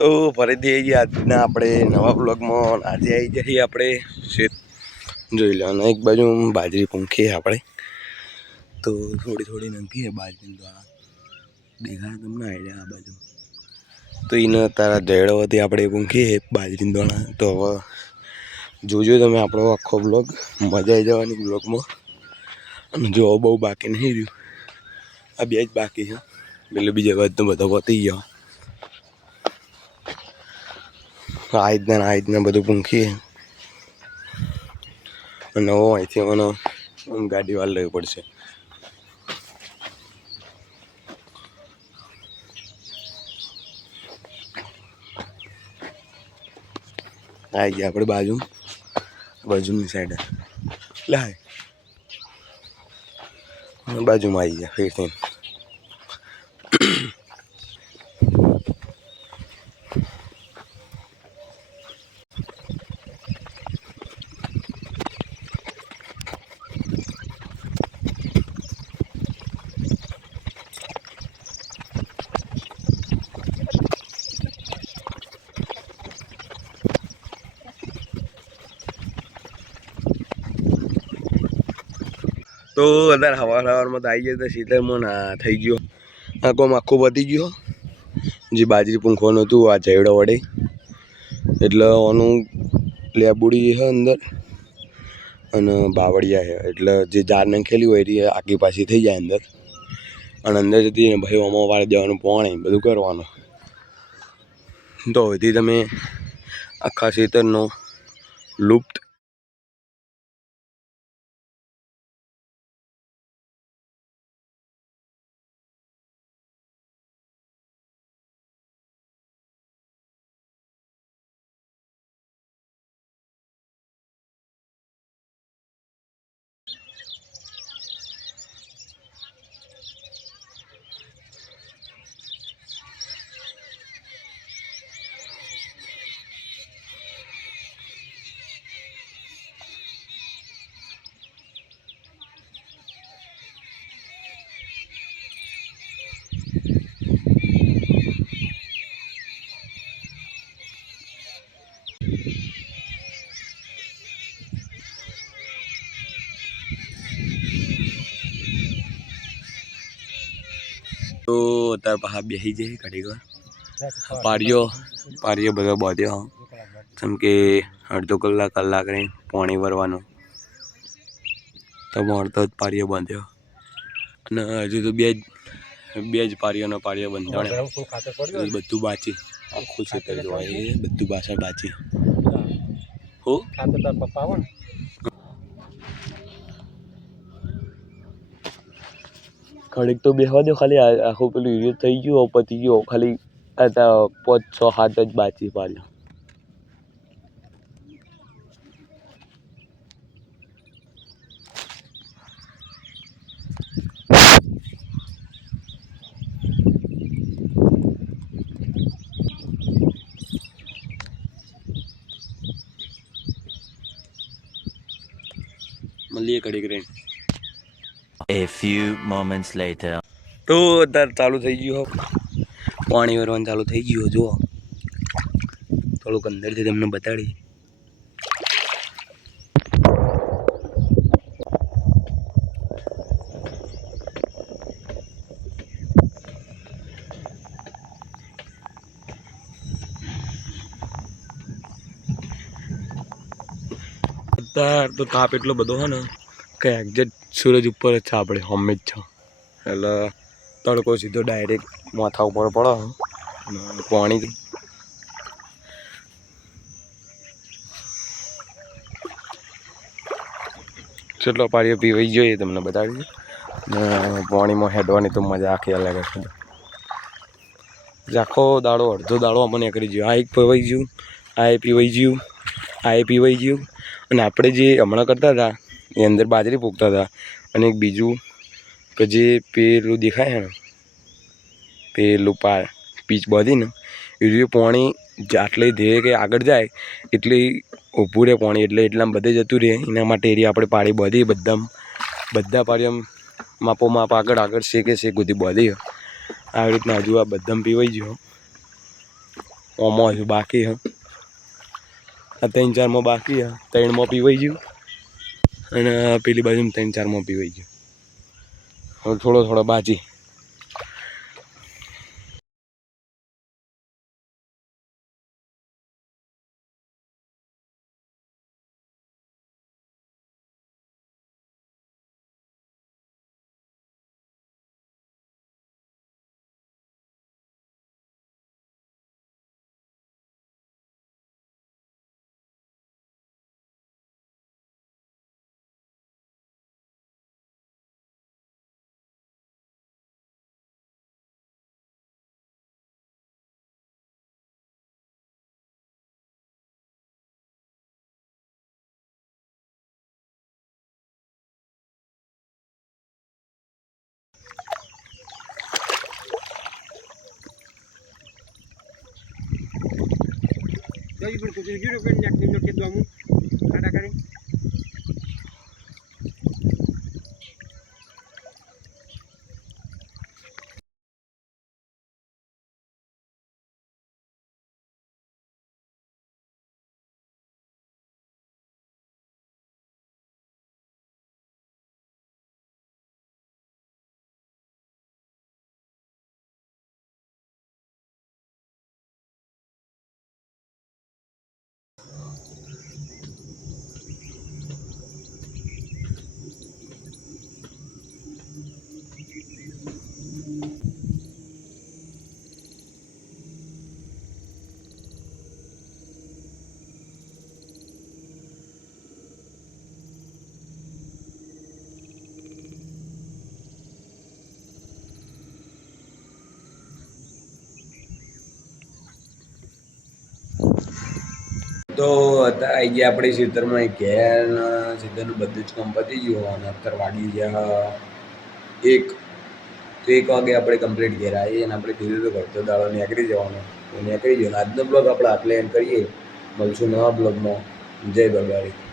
તો ફરીથી આવી ગયા આજના આપણે નવા બ્લોગમાં. આજે આવી જઈએ આપણે શેત જોઈ લો, અને એક બાજુ બાજરી પૂંખી આપણે તો થોડી નંખી બાજરી દ્વારા દેખાય તમને આઈડિયા. આ બાજુ તો એને તારા જયડોથી આપણે પૂંખીએ બાજરી દ્વારા. તો હવે જોજો તમે આપણો આખો બ્લોગ, મજા આવી જવાની બ્લોગમાં. અને જો બહુ બાકી નહીં રહ્યું, આ બે જ બાકી છે, પેલું બીજા બધું બધો પતી ગયો. આ રીતના બધું પૂંખીએ અને અહીંથી મને ગાડી વાર લેવી પડશે. આવી ગયા આપણે બાજુની સાઈડે લાય બાજુમાં આવી ગયા ફેરથી. તો અત્યારે સવારમાં તો આવી જાય તો શીતળમાં ના થઈ ગયો. આ કોમ આખું પતી ગયો. જે બાજરી પૂંખવાનું હતું આ જયડો વડે, એટલે આનું લેબુડી છે અંદર અને બાવળિયા છે, એટલે જે જાર નાખેલી હોય એ આગી પાછી થઈ જાય અંદર. અને અંદર જતી ને ભાઈ આમાં વાળી દેવાનું, પાણી બધું કરવાનું. તો હવેથી તમે આખા ખેતરનો લુપ્ત તો અત્યારે પાછા બેસી જાય ઘડીક વાર. પારીઓ બધો બાંધ્યો, જેમ કે અડધો કલાક રહી પાણી ભરવાનું. તો અડધો જ પારીઓ બાંધ્યો અને હજુ તો બે જ પારીઓ બંધાણે. બધું બાચી આખું ખેતર જોવાય, બધું પાછળ બાચી. હો ઘડીક તો બેસવા દો ખાલી. આખું પેલું યુરિયો થઈ ગયું, પતી ગયો. ખાલી 5, 6, 7 જ બાચી પાડ્યો. મળીએ ઘડીક રહીને. A few moments later. તો અત્યારે ચાલુ થઈ ગયું, પાણી ભરવાનું ચાલુ થઈ ગયું. જુઓ થોડુંક અંદરથી તમને બતાડી. અત્યારે તો તાપ એટલો બધો છે ને કે એક્ઝેક્ટ સૂરજ ઉપર જ છે આપણે હમે જ છે. એટલે તડકો સીધો ડાયરેક્ટ માથા ઉપર પડે. પાણી કેટલો પાણીઓ પીવાઈ જોઈએ તમને બતાવી. પાણીમાં હેડવાની તો મજા આખી અલગ છે. આખો દાડો અડધો દાડો મને કરી ગયો. આ એક પીવાઈ ગયું, આ એ પીવાઈ ગયું, આ એ પીવાઈ ગયું. અને આપણે જે હમણાં કરતા હતા એ અંદર બાજરી પૂગતા હતા. અને એક બીજું કે જે પેલું દેખાય છે ને, પેલું પીચ બાંધીને એ પાણી આટલે ધીરે કે આગળ જાય એટલે ઊભું રહે પાણી, એટલે એટલામાં બધે જતું રહે. એના માટે એરિયા આપણે પાળી બાંધી બધા પાળી આમ માપ આગળ શેકે બધી બાંધી. આવી રીતના હજુ આ બધામાં પીવાઈ ગયો. ઓમાં હજુ બાકી હ આ 3-4માં બાકી હ 3માં પીવાઈ ગયું અને પેલી બાજુ 3-4માં પીવાઈ ગયું હવે થોડો થોડો બાજી તો અત્યારે આવી ગયા આપણે ખેતરમાં ઘેર ખેતરનું બધું જ કામ પતી ગયું અને અત્યારે વાગી ગયા 1 તો 1 વાગે આપણે કમ્પ્લીટ ઘેર આવીએ અને આપણે કીધું તો ઘરતો દાડો નીકળી જવાનો તો નીકળી ગયો આજનો બ્લોગ આપણે આટલે એન્ડ કરીએ મળશું નવા બ્લોગમાં જય બગાડી